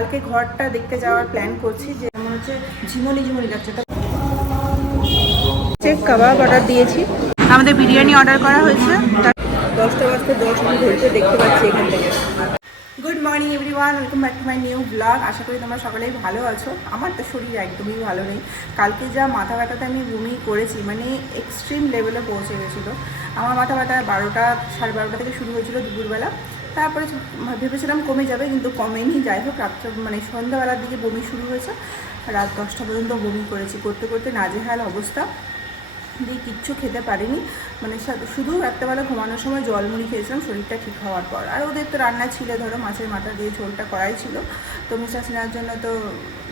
কালকে ঘরটা দেখতে যাওয়ার প্ল্যান করছি, যে মনে হচ্ছে ঝিমনি ঝিমনি লাগছে। চেক কাবাব অর্ডার দিয়েছি, আমাদের বিরিয়ানি অর্ডার করা হয়েছে। 10টা বাজতে 10 মিনিট হয়েছে, দেখতে পাচ্ছি এখান থেকে। Good morning everyone, welcome back to my new blog. আশা করি তোমরা সকলেই ভালো আছো। আমার তো শরীর একদমই ভালো নেই। কালকে যা মাথা ব্যথাতে আমি বমি করেছি, মানে এক্সট্রিম লেভেলে পৌঁছে গেছিলো আমার মাথা ব্যথা। 12টা সাড়ে 12টা থেকে শুরু হয়েছিল দুপুরবেলা। তারপরে ভেবেছিলাম কমে যাবে, কিন্তু কমেনি। যাই হোক, রাত্রে মানে সন্ধ্যাবেলার দিকে বমি শুরু হয়েছে। রাত 10টা পর্যন্ত বমি করেছি, করতে করতে নাজেহাল অবস্থা দিয়ে কিচ্ছু খেতে পারিনি। মানে শুধু রাত্রেবেলা ঘুমানোর সময় জল মুড়ি খেয়েছিলাম শরীরটা ঠিক হওয়ার পর। আর ওদের তো রান্না ছিল, ধরো মাছের মাথা দিয়ে ঝোলটা করাই ছিল, তো মিস্টার সিনহার জন্য তো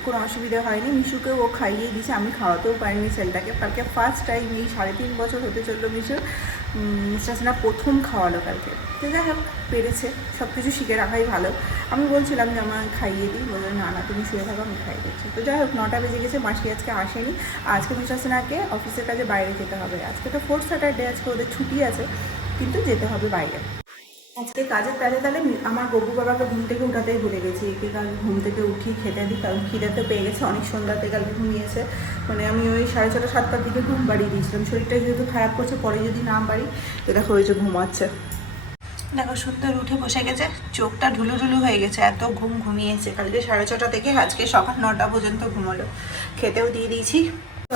কোনো অসুবিধা হয়নি। মিশুকেও ও খাইয়ে দিয়েছে, আমি খাওয়াতেও পারিনি ছেলেটাকে। কালকে ফার্স্ট টাইম, এই 3.5 বছর হতে চললো মিশুর, মিস্টার সিনহা প্রথম খাওয়ালো কালকে। তো যাই হোক, পেরেছে, সব কিছু শিখে রাখাই ভালো। আমি বলছিলাম যে আমার খাইয়ে দিই, বললাম না না তুমি শুয়ে থাকো, আমি খাইয়ে দিচ্ছি। তো যাই হোক, 9টা বেজে গেছে, মাসি আজকে আসেনি। আজকে মিস্টার সিনহাকে অফিসের কাজে বাইরে যেতে হবে। আজকে তো 4th স্যাটারডে, আজকে ওদের ছুটি আছে, কিন্তু যেতে হবে বাইরে। আজকে কাজের তালে তালে আমার গবু বাবাকে ঘুম থেকে উঠাতেই ভুলে গেছি। একে কাল ঘুম থেকে উঠি খেতে দিই, কারণ খিদাতে পেয়ে গেছে, অনেক সন্ধ্যাতে কালকে ঘুমিয়েছে। মানে আমি ওই 6:30 7টার দিকে ঘুম বাড়িয়ে দিয়েছিলাম। শরীরটা যেহেতু খারাপ করছে, পরে যদি না বাড়ি তো দেখো ওই যে ঘুমাচ্ছে। দেখো সুন্দর উঠে বসে গেছে, চোখটা ঢুলু ঢুলু হয়ে গেছে, এত ঘুমিয়েছে। কালকে 6:30 থেকে আজকে সকাল 9টা পর্যন্ত ঘুমালো। খেতেও দিয়ে দিয়েছি।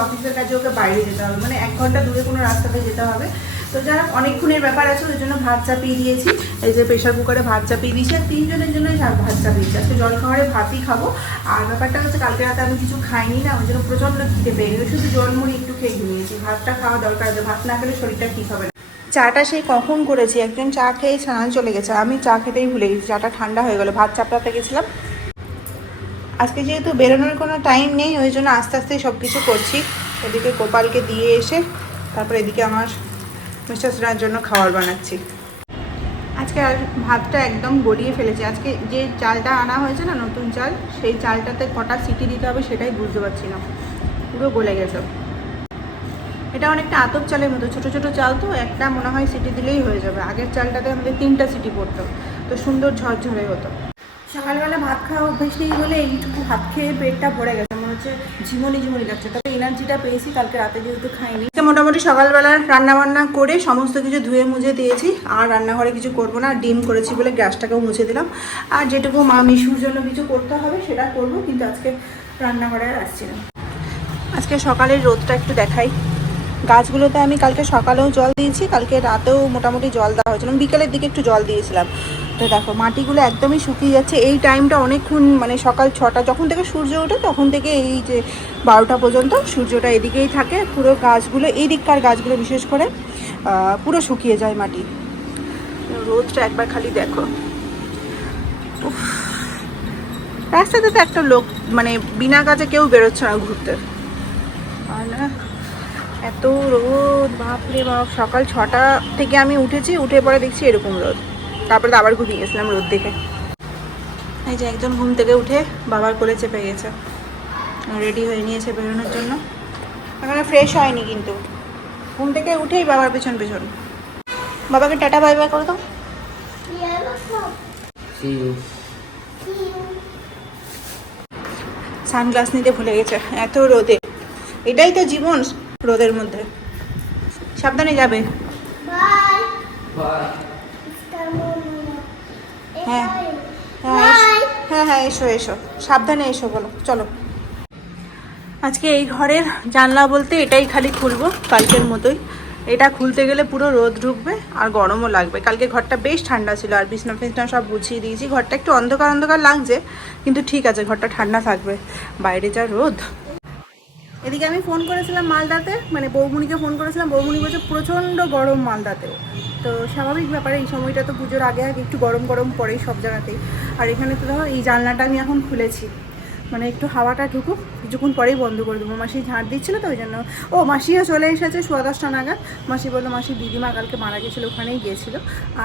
অফিসের কাজে ওকে বাইরে যেতে হবে, মানে 1 ঘন্টা দূরে কোনো রাস্তাতে যেতে হবে। তো যারা অনেকক্ষণের ব্যাপার আছে, ওই জন্য ভাত চাপিয়ে দিয়েছি। এই যে প্রেশার কুকারে ভাত চাপিয়ে দিয়েছি, আর 3 জনের জন্যই ভাত চাপিয়েছি। আজকে জল খাওয়ারে ভাতই খাবো। আর ব্যাপারটা হচ্ছে, কালকে রাতে আমি কিছু খাইনি না, ওই জন্য প্রচণ্ড খিদে পেয়ে গেলো। শুধু জল মুড়ি একটু খেয়ে ঘুমিয়েছি। ভাতটা খাওয়া দরকার আছে, ভাত না খেলে শরীরটা ঠিক হবে না। চাটা সেই কখন করেছি, একজন চা খেয়ে স্নান চলে গেছে, আমি চা খেতেই ভুলে গেছি। চাটা ঠান্ডা হয়ে গেলো, ভাত চাপড়াতে গেছিলাম। আজকে যেহেতু বেরোনোর কোনো টাইম নেই, ওই জন্য আস্তে আস্তেই সব কিছু করছি। এদিকে গোপালকে দিয়ে এসে তারপর এদিকে আমার মিস্টার সিনহার জন্য খাবার বানাচ্ছি। আজকে আর ভাতটা একদম গড়িয়ে ফেলেছি। আজকে যে চালটা আনা হয়েছে না, নতুন চাল, সেই চালটাতে কটা সিটি দিতে হবে সেটাই বুঝতে পারছি না, পুরো গলে গেছে। এটা অনেকটা আতপ চালের মতো, ছোটো ছোটো চাল তো, একটা মনে হয় সিটি দিলেই হয়ে যাবে। আগের চালটাতে আমাদের 3টা সিটি পড়তো, তো সুন্দর ঝরঝরে হতো। সকালবেলা ভাত খাওয়া অভ্যেস নেই বলে এইটুকু ভাত খেয়ে পেটটা ভরে গেছে, মনে হচ্ছে ঝিমনি ঝিমনি লাগছে। তবে এনার্জিটা পেয়েছি, কালকে রাতে যেহেতু খাইনি। মোটামুটি সকালবেলা রান্নাবান্না করে সমস্ত কিছু ধুয়ে মুছে দিয়েছি। আর রান্নাঘরে কিছু করবো না, ডিম করেছি বলে গ্যাসটাকেও মুছে দিলাম। আর যেটুকু মা মিশুর জন্য কিছু করতে হবে সেটা করবো, কিন্তু আজকে রান্নাঘরে আর আসছি না। আজকে সকালের রোদটা একটু দেখাই। গাছগুলোতে আমি কালকে সকালেও জল দিয়েছি, কালকে রাতেও মোটামুটি জল দেওয়া হয়েছিল, বিকেলের দিকে একটু জল দিয়েছিলাম। তো দেখো মাটিগুলো একদমই শুকিয়ে যাচ্ছে। এই টাইমটা অনেকক্ষণ, মানে সকাল 6টা যখন থেকে সূর্য ওঠে তখন থেকে এই যে 12টা পর্যন্ত সূর্যটা এদিকেই থাকে। পুরো গাছগুলো, এই দিককার গাছগুলো বিশেষ করে পুরো শুকিয়ে যায় মাটি। রোদটা একবার খালি দেখো। রাস্তাতে তো একটা লোক, মানে বিনা কাজে কেউ বেরোচ্ছে না ঘুরতে, আর না এত রোদ, বাপরে বাপ। সকাল 6টা থেকে আমি উঠেছি, উঠে পরে দেখছি এরকম রোদ। তারপরে তো আবার ঘুমিয়ে গেছিলাম রোদ দেখে। এই যে একজন ঘুম থেকে উঠে বাবার কোলে চেপে গেছে, রেডি হয়ে নিয়েছে বেরোনোর জন্য। এখানে ফ্রেশ হয়নি, কিন্তু ঘুম থেকে উঠেই বাবার পেছন পেছন। বাবাকে টাটা বাই বাই করে দাও। সানগ্লাস নিতে ভুলে গেছে এত রোদে। এটাই তো জীবন রোদের মধ্যে। সাবধানে যাবে। হ্যাঁ হ্যাঁ হ্যাঁ হ্যাঁ, এসো এসো, সাবধানে এসো, বলো চলো। আজকে এই ঘরের জানলা বলতে এটাই খালি খুলবো, কালকের মতোই। এটা খুলতে গেলে পুরো রোদ ঢুকবে আর গরমও লাগবে। কালকে ঘরটা বেশ ঠান্ডা ছিল, আর বিছনা ফিছনা সব গুছিয়ে দিয়েছি। ঘরটা একটু অন্ধকার অন্ধকার লাগছে, কিন্তু ঠিক আছে, ঘরটা ঠান্ডা থাকবে। বাইরে যা রোদ। এদিকে আমি ফোন করেছিলাম মালদাতে, মানে বৌমুনিকে ফোন করেছিলাম, বৌমুনি বলছে প্রচণ্ড গরম মালদাতেও। তো স্বাভাবিক ব্যাপারে, এই সময়টা তো পুজোর আগে আগে একটু গরম গরম পড়েই সব জায়গাতেই। আর এখানে তো ধরো এই জানলাটা আমি এখন খুলেছি, মানে একটু হাওয়াটা ঢুকুক, কিছুক্ষণ পরেই বন্ধ করে দেবো। মাসি ঝাঁট দিচ্ছিলো তো ওই জন্য। ও মাসিও চলে এসেছে 10:15 নাগাদ। মাসি বললো, মাসি দিদিমা কালকে মারা গেছিলো, ওখানেই গিয়েছিলো,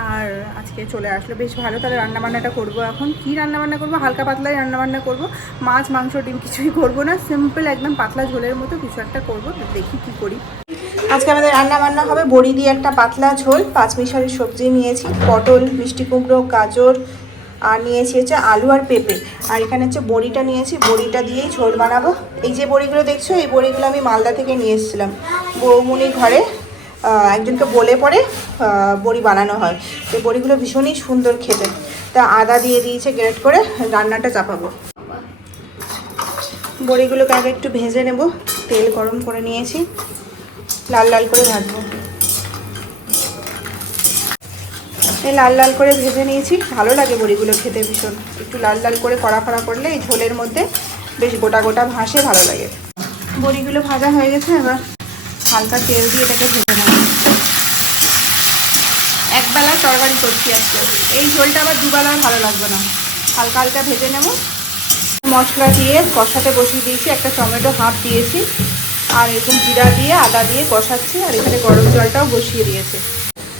আর আজকে চলে আসলো, বেশ ভালো। তাহলে রান্নাবান্নাটা করবো এখন। কী রান্নাবান্না করবো? হালকা পাতলাই রান্নাবান্না করবো। মাছ মাংস ডিম কিছুই করবো না, সিম্পল একদম পাতলা ঝোলের মতো কিছু একটা করবো, দেখি কী করি। আজকে আমাদের রান্নাবান্না হবে বড়ি দিয়ে একটা পাতলা ঝোল। 5 মিশালি সবজি নিয়েছি, পটল, মিষ্টি কুমড়ো, গাজর, আর নিয়েছি হচ্ছে আলু আর পেঁপে, আর এখানে হচ্ছে বড়িটা নিয়েছি, বড়িটা দিয়েই ঝোল বানাবো। এই যে বড়িগুলো দেখছো, এই বড়িগুলো আমি মালদা থেকে নিয়ে এসেছিলাম, বৌমনির ঘরে একজনকে বলে পরে বড়ি বানানো হয়। তো বড়িগুলো ভীষণই সুন্দর খেতে। তা আদা দিয়ে দিয়েছে গ্রেট করে, রান্নাটা চাপাবো। বড়িগুলোকে আগে একটু ভেজে নেব, তেল গরম করে নিয়েছি, লাল লাল করে ভাজবো। এই লাল লাল করে ভেজে নিয়েছি, ভালো লাগে বড়িগুলো খেতে ভীষণ। একটু লাল লাল করে কড়া কড়া করলে এই ঝোলের মধ্যে বেশ গোটা গোটা ভাসে, ভালো লাগে। বড়িগুলো ভাজা হয়ে গেছে, এবার হালকা তেল দিয়ে এটাকে ভেজে নেব। একবেলা তরকারি করছি আজকে, এই ঝোলটা আবার দুবেলার ভালো লাগবে না, হালকা হালকা ভেজে নেব। মশলা দিয়ে কষাতে বসিয়ে দিয়েছি, একটা টমেটো হাফ দিয়েছি, আর এরকম জিরা দিয়ে আদা দিয়ে কষাচ্ছি, আর এখানে গরম জলটাও বসিয়ে দিয়েছি।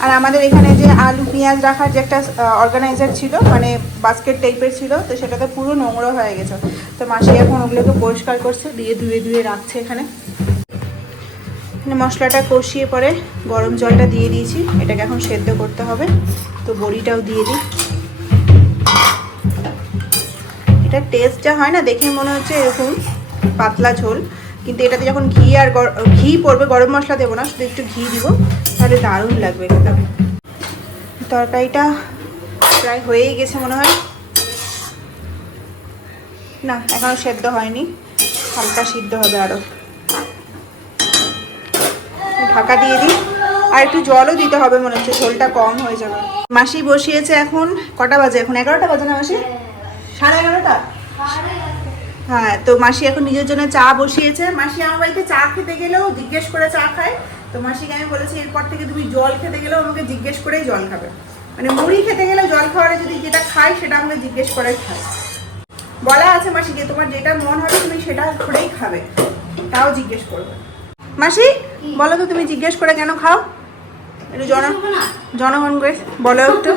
আর আমাদের এখানে যে আলু পেঁয়াজ রাখার যে একটা অর্গানাইজার ছিল, মানে বাস্কেট টাইপের ছিল, তো সেটাতে পুরো নোংরা হয়ে গেছে। তো মাসি এখন ওগুলোকে পরিষ্কার করছে, দিয়ে ধুয়ে ধুয়ে রাখছে। এখানে মশলাটা কষিয়ে পরে গরম জলটা দিয়ে দিয়েছি, এটাকে এখন সেদ্ধ করতে হবে। তো বড়িটাও দিয়ে দিই। এটা টেস্ট যা হয় না, দেখে মনে হচ্ছে এরকম পাতলা ঝোল, কিন্তু এটাতে যখন ঘি আর ঘি পড়বে, গরম মশলা দেবো না, শুধু একটু ঘি দিব, তাহলে দারুণ লাগবে খেতে। তরকারিটা প্রায় হয়েই গেছে মনে হয়, না এখনো সেদ্ধ হয়নি, হালকা সিদ্ধ হবে আরও। ঢাকা দিয়ে দিই, আর একটু জলও দিতে হবে মনে হচ্ছে, ঝোলটা কম হয়ে যাবে। মাসি বসিয়েছে এখন, কটা বাজে এখন? 11টা বাজে না মাসি? 11:30? হ্যাঁ, তো মাসি এখন নিজের জন্য চা বসিয়েছে। মাসি আমার বাড়িতে চা খেতে গেলেও জিজ্ঞেস করে চা খায়। তো মাসিকে আমি বলেছি এরপর থেকে তুমি জল খেতে গেলেও আমাকে জিজ্ঞেস করেই জল খাবে, মানে মুড়ি খেতে গেলেও জল খাওয়ারে যদি যেটা খাই সেটা আমাকে জিজ্ঞেস করে খায়। বলা আছে মাসিকে, তোমার যেটা মন হবে তুমি সেটা করেই খাবে, তাও জিজ্ঞেস করবে। মাসি বলো তো, তুমি জিজ্ঞেস করে কেন খাও? একটু জনগণ করে বলো একটু।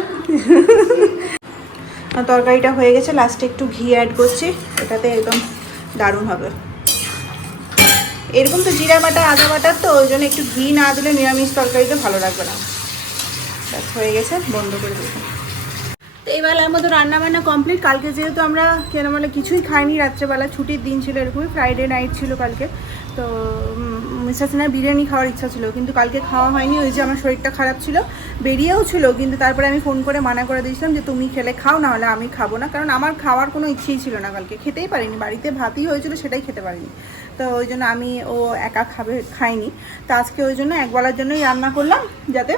তরকারিটা হয়ে গেছে, লাস্টে একটু ঘি অ্যাড করছি, এটাতে একদম দারুণ হবে। এরকম তো জিরা বাটা আদা বাটার, তো ওই জন্য একটু ঘি না দিলে নিরামিষ তরকারিতে ভালো লাগবে না। ব্যাস হয়ে গেছে, বন্ধ করে দেবো। তো এই বেলার মতো রান্নাবান্না কমপ্লিট। কালকে যেহেতু আমরা কেন বলে কিছুই খাইনি, রাত্রেবেলা ছুটির দিন ছিল, এরকমই ফ্রাইডে নাইট ছিল কালকে। তো মিস্টার সিনহার বিরিয়ানি খাওয়ার ইচ্ছা ছিল, কিন্তু কালকে খাওয়া হয়নি। ওই যে আমার শরীরটা খারাপ ছিল, বেরিয়েও ছিল, কিন্তু তারপরে আমি ফোন করে মানা করে দিয়েছিলাম যে তুমি খেলে খাও, না হলে আমি খাবো না। কারণ আমার খাওয়ার কোনো ইচ্ছেই ছিল না, কালকে খেতেই পারিনি, বাড়িতে ভাতই হয়েছিল সেটাই খেতে পারিনি। তো ওই জন্য আমি ও একা খাইনি। তো আজকে ওই জন্য একবেলার জন্যই রান্না করলাম, যাতে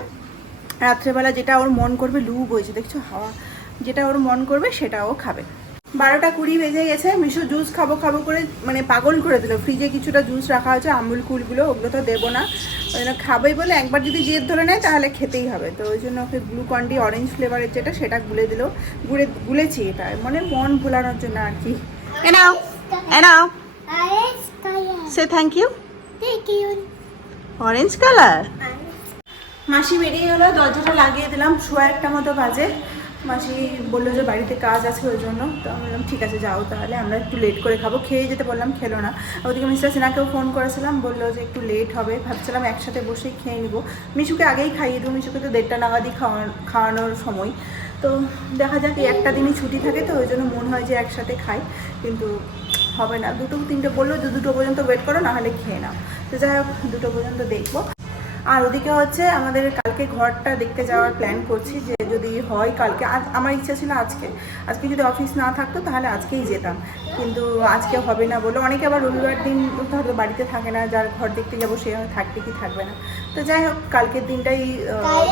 রাত্রেবেলা যেটা ওর মন করবে, লু বইছে দেখছো হাওয়া, যেটা ওর মন করবে সেটা ও খাবে। 12:20 বেজে গেছে। মিশু জুস খাবো খাবো করে মানে পাগল করে দিল। ফ্রিজে কিছুটা জুস রাখা হয়েছে, আমুল কুলগুলো, ওগুলো তো দেবো না, ওই জন্য খাবেই বলে একবার যদি জেদ ধরে নেয় তাহলে খেতেই হবে। তো ওই জন্য ওকে গ্লুকন-ডি অরেঞ্জ ফ্লেভারের যেটা, সেটা গুলে দিল, গুলেছি এটা মানে মন ভোলানোর জন্য আর কি। এনাও এনাও, সে থ্যাংক ইউ। Orange colour. মাসি বেরিয়ে গেলো, দরজাটা লাগিয়ে দিলাম। 1:15 মতো বাজে। মাসি বললো যে বাড়িতে কাজ আছে ওই জন্য। তো আমি বললাম ঠিক আছে যাও, তাহলে আমরা একটু লেট করে খাবো। খেয়ে যেতে বললাম, খেলো না। ওদিকে মিস্টার সিনহাকেও ফোন করেছিলাম, বললো যে একটু লেট হবে, ভাবছিলাম একসাথে বসেই খেয়ে নিবো। মিশুকে আগেই খাইয়ে দেবো, মিশুকে তো 1:30 নাগাদই খাওয়ানোর সময়। তো দেখা যাক, এই একটা দিনই ছুটি থাকে, তো ওই জন্য মনে হয় যে একসাথে খাই, কিন্তু হবে না। 2-3টে বললো, 2 পর্যন্ত ওয়েট করো, নাহলে খেয়ে নাও। তো যাই হোক, 2 পর্যন্ত দেখবো। আর ওদিকে হচ্ছে আমাদের কালকে ঘরটা দেখতে যাওয়ার প্ল্যান করছি, যে যদি হয় কালকে। আজ আমার ইচ্ছা ছিল আজকে যদি অফিস না থাকতো তাহলে আজকেই যেতাম, কিন্তু আজকে হবে না বলে। অনেকে আবার রবিবার দিন হয়তো বাড়িতে থাকে না, যার ঘর দেখতে যাবো সে থাকবে কি থাকবে না। তো যাই হোক, কালকের দিনটাই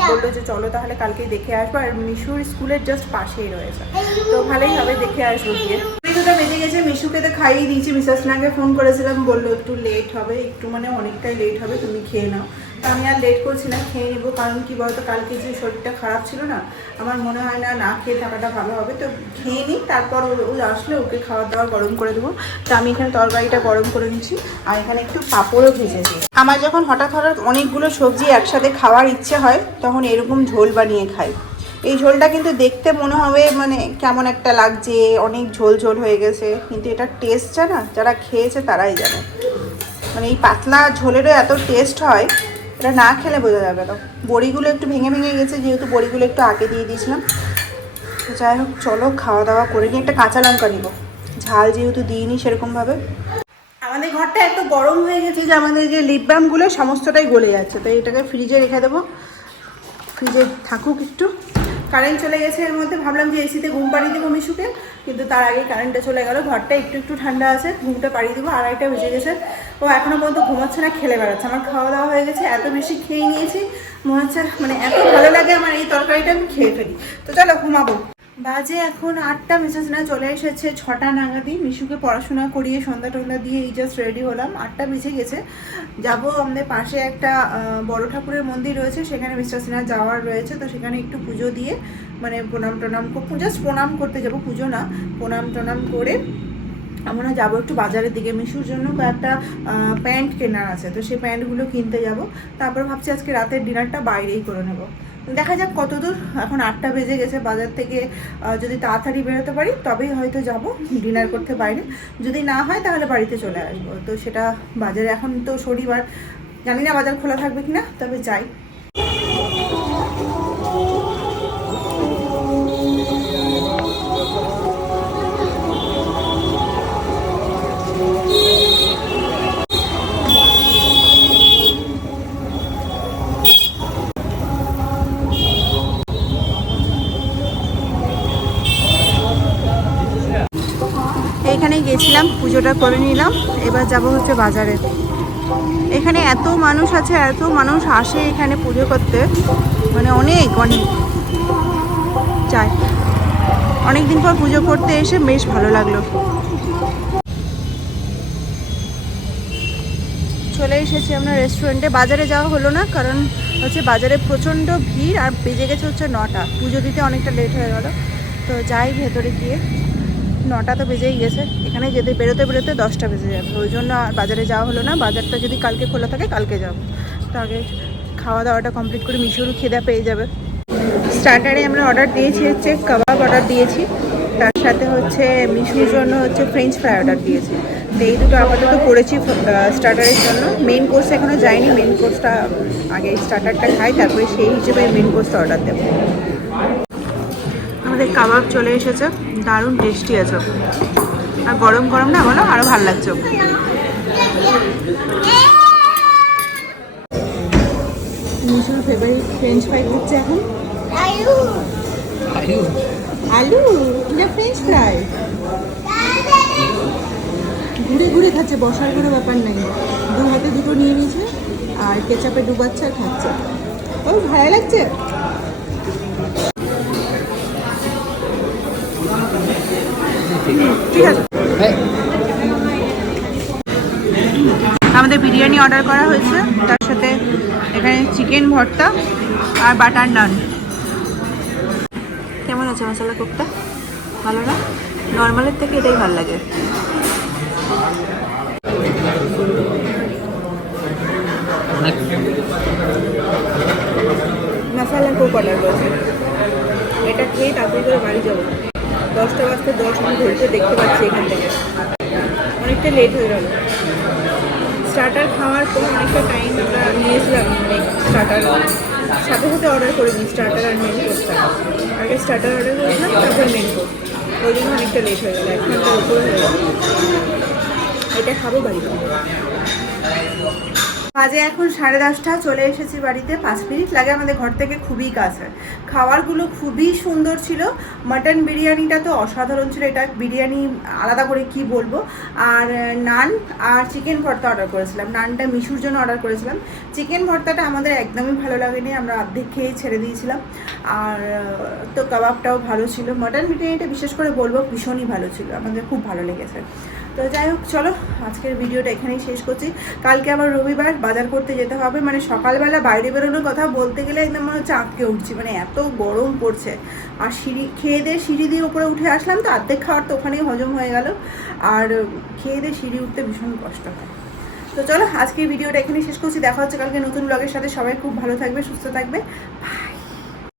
বললো যে চলো তাহলে কালকেই দেখে আসবো। আর মিশুর স্কুলের জাস্ট পাশেই রয়েছে, তো ভালোই হবে, দেখে আসবো গিয়ে। 2টা বেজে গেছে, মিশুকে তো খাইয়ে দিয়েছি। মিসেস সিনহাকে ফোন করেছিলাম, বললো একটু লেট হবে, একটু মানে অনেকটাই লেট হবে, তুমি খেয়ে নাও। আমি আর লেট করছি না, খেয়ে নেবো। কারণ কি বলতো, কালকে যে শরীরটা খারাপ ছিল না, আমার মনে হয় না না খেয়ে থাকাটা ভালো হবে। তো খেয়ে নিই, তারপর ও আসলে ওকে খাওয়া দাওয়া গরম করে দেবো। তো আমি এখানে তরকারিটা গরম করে নিচ্ছি, আর এখানে একটু পাঁপড়ও ভেজেছি। আমার যখন হঠাৎ অনেকগুলো সবজি একসাথে খাওয়ার ইচ্ছে হয়, তখন এরকম ঝোল বানিয়ে খাই। এই ঝোলটা কিন্তু দেখতে মনে হবে মানে কেমন একটা লাগছে, অনেক ঝোল ঝোল হয়ে গেছে, কিন্তু এটা টেস্টটা না যারা খেয়েছে তারাই জানে। মানে এই পাতলা ঝোলেরও এত টেস্ট হয়, এটা না খেলে বোঝা যাবে না। বড়িগুলো একটু ভেঙে ভেঙে গেছে, যেহেতু বড়িগুলো একটু আগে দিয়ে দিয়েছিলাম। তো যাই হোক চলো খাওয়া দাওয়া করে নিয়ে একটা কাঁচা লঙ্কা নিব, ঝাল যেহেতু দিইনি সেরকমভাবে। আমাদের ঘরটা এত গরম হয়ে গেছে যে আমাদের যে লিপ বামগুলো সমস্তটাই গলে যাচ্ছে, তো এটাকে ফ্রিজে রেখে দেবো, ফ্রিজে থাকুক একটু। কারেন্ট চলে গেছে, এর মধ্যে ভাবলাম যে এসিতে ঘুম পাড়িয়ে দেবো মিশুকে, কিন্তু তার আগে কারেন্টটা চলে গেল। ঘরটা একটু একটু ঠান্ডা আছে, ঘুমটা পাড়িয়ে দেবো। 2:30 বেজে গেছে, ও এখনও পর্যন্ত ঘুমাচ্ছে না, খেলে বেড়াচ্ছে। আমার খাওয়া দাওয়া হয়ে গেছে, এত বেশি খেয়ে নিয়েছি মনে হচ্ছে মানে এত ভালো লাগে আমার এই তরকারিটা, আমি খেয়ে ফেলি। তো চলো ঘুমাবো। বাজে এখন 8টা, মিসেস না চলে এসেছে 6টা নাগাদই। মিশুকে পড়াশোনা করিয়ে সন্ধ্যা টন্ধ্যা দিয়ে এই জাস্ট রেডি হলাম, 8টা বেজে গেছে। যাব আমাদের পাশে একটা বড় ঠাকুরের মন্দির রয়েছে, সেখানে মিস্টার সিনহা যাওয়ার রয়েছে, তো সেখানে একটু পুজো দিয়ে মানে প্রণাম জাস্ট প্রণাম করতে যাব, পুজো না, প্রণাম করে আমরা যাবো একটু বাজারের দিকে। মিশুর জন্য কয়েকটা প্যান্ট কেনার আছে, তো সেই প্যান্টগুলো কিনতে যাব। তারপর ভাবছি আজকে রাতের ডিনারটা বাইরেই করে নেব, দেখা যাক কত দূর। এখন 8টা বেজে গেছে, বাজার থেকে যদি তাড়াতাড়ি বেরোতে পারি তবেই হয়তো যাব ডিনার করতে বাইরে, যদি না হয় তাহলে বাড়িতে চলে আসবো। তো সেটা বাজারে, এখন তো শনিবার, জানি না বাজার খোলা থাকবে কিনা, তবে যাই। এইখানেই গেছিলাম, পুজোটা করে নিলাম, এবার যাব হচ্ছে বাজারে। এখানে এত মানুষ আছে, এত মানুষ আসে এখানে পুজো করতে, মানে অনেক চাই। অনেকদিন পর পুজো করতে এসে বেশ ভালো লাগলো। চলে এসেছি আমরা রেস্টুরেন্টে। বাজারে যাওয়া হলো না, কারণ হচ্ছে বাজারে প্রচণ্ড ভিড়, আর বেজে গেছে হচ্ছে 9টা, পুজো দিতে অনেকটা লেট হয়ে গেল। তো যাই ভেতরে গিয়ে, 9টা তো বেজেই গেছে, এখানে যেতে বেরোতে 10টা বেজে যাবে, ওই জন্য আর বাজারে যাওয়া হলো না। বাজারটা যদি কালকে খোলা থাকে কালকে যাব। তো আগে খাওয়া দাওয়াটা কমপ্লিট করে মিশুরও খিদা পেয়ে যাবে। স্টার্টারে আমরা অর্ডার দিয়েছি হচ্ছে কাবাব অর্ডার দিয়েছি, তার সাথে হচ্ছে মিশুর জন্য হচ্ছে ফ্রেঞ্চ ফ্রাই অর্ডার দিয়েছি। তো এই দুটো আপাতত করেছি স্টার্টারের জন্য। মেন কোর্স এখনও যায়নি, মেন কোর্সটা আগে স্টার্টারটা খাই, তারপরে সেই হিসেবে মেন কোর্সটা অর্ডার দেবো। আমাদের কাবাব চলে এসেছে, দারুণ টেস্টি আছে, আর গরম গরম না বলো, আরও ভালো লাগছে। মিশুর ফেভারিট ফ্রেঞ্চ ফ্রাই হচ্ছে এখন আলু, এটা ফ্রেঞ্চ ফ্রাই। ঘুরে ঘুরে খাচ্ছে, বসার কোনো ব্যাপার নেই, দু হাতে দুটো নিয়ে নিয়েছে আর কেচাপে ডুবাচ্ছে আর খাচ্ছে। ও ভালো লাগছে। ঠিক আছে, আমাদের বিরিয়ানি অর্ডার করা হয়েছে, তার সাথে এখানে চিকেন ভর্তা আর বাটার নান। কেমন আছে মশলা কোফতা? ভালো না? নর্মালের থেকে এটাই ভালো লাগে। মশলা কোক অর্ডার করেছে, এটা খেয়ে তারপরে করে বাড়ি যাবো। 10টা বাজতে 10 মিনিট ঘুরতে দেখতে পাচ্ছি এখান থেকে, অনেকটা লেট হয়ে গেল। স্টার্টার খাওয়ার পর অনেকটা টাইম আমরা নিয়েছিলাম, মানে স্টার্টার সাথে সাথে অর্ডার করে দিই, স্টার্টার আর মেন কোর্সটা। আগে স্টার্টার অর্ডার করেছিলাম, তারপর মেন কোর্স, ওই জন্য অনেকটা লেট হয়ে গেল, 1 ঘন্টার উপরে হয়ে গেল। এটা খাবো বাড়িতে। বাজে এখন 10:30, চলে এসেছি বাড়িতে। 5 মিনিট লাগে আমাদের ঘর থেকে, খুবই কাছে। খাবারগুলো খুবই সুন্দর ছিল, মাটন বিরিয়ানিটা তো অসাধারণ ছিল, এটা বিরিয়ানি আলাদা করে কি বলবো। আর নান আর চিকেন ভর্তা অর্ডার করেছিলাম, নানটা মিশুর জন্য অর্ডার করেছিলাম। চিকেন ভর্তাটা আমাদের একদমই ভালো লাগেনি, আমরা অর্ধেক খেয়েই ছেড়ে দিয়েছিলাম। আর তো কাবাবটাও ভালো ছিল, মাটন বিরিয়ানিটা বিশেষ করে বলবো ভীষণই ভালো ছিল, আমাদের খুব ভালো লেগেছে। তো যাই হোক চলো আজকের ভিডিওটা এখানেই শেষ করছি। কালকে আবার রবিবার, বাজার করতে যেতে হবে, মানে সকালবেলা বাইরে বেরোনোর কথা বলতে গেলে একদম মনে হচ্ছে আটকে উঠছি, মানে এত গরম পড়ছে। আর সিঁড়ি দিয়ে উপরে উঠে আসলাম, তো অর্ধেক খাওয়ার তো ওখানেই হজম হয়ে গেল, আর খেয়ে দিয়ে সিঁড়ি উঠতে ভীষণ কষ্ট হয়। তো চলো আজকের ভিডিওটা এখানেই শেষ করছি, দেখা হচ্ছে কালকে নতুন ব্লগের সাথে। সবাই খুব ভালো থাকবে, সুস্থ থাকবে, বাই।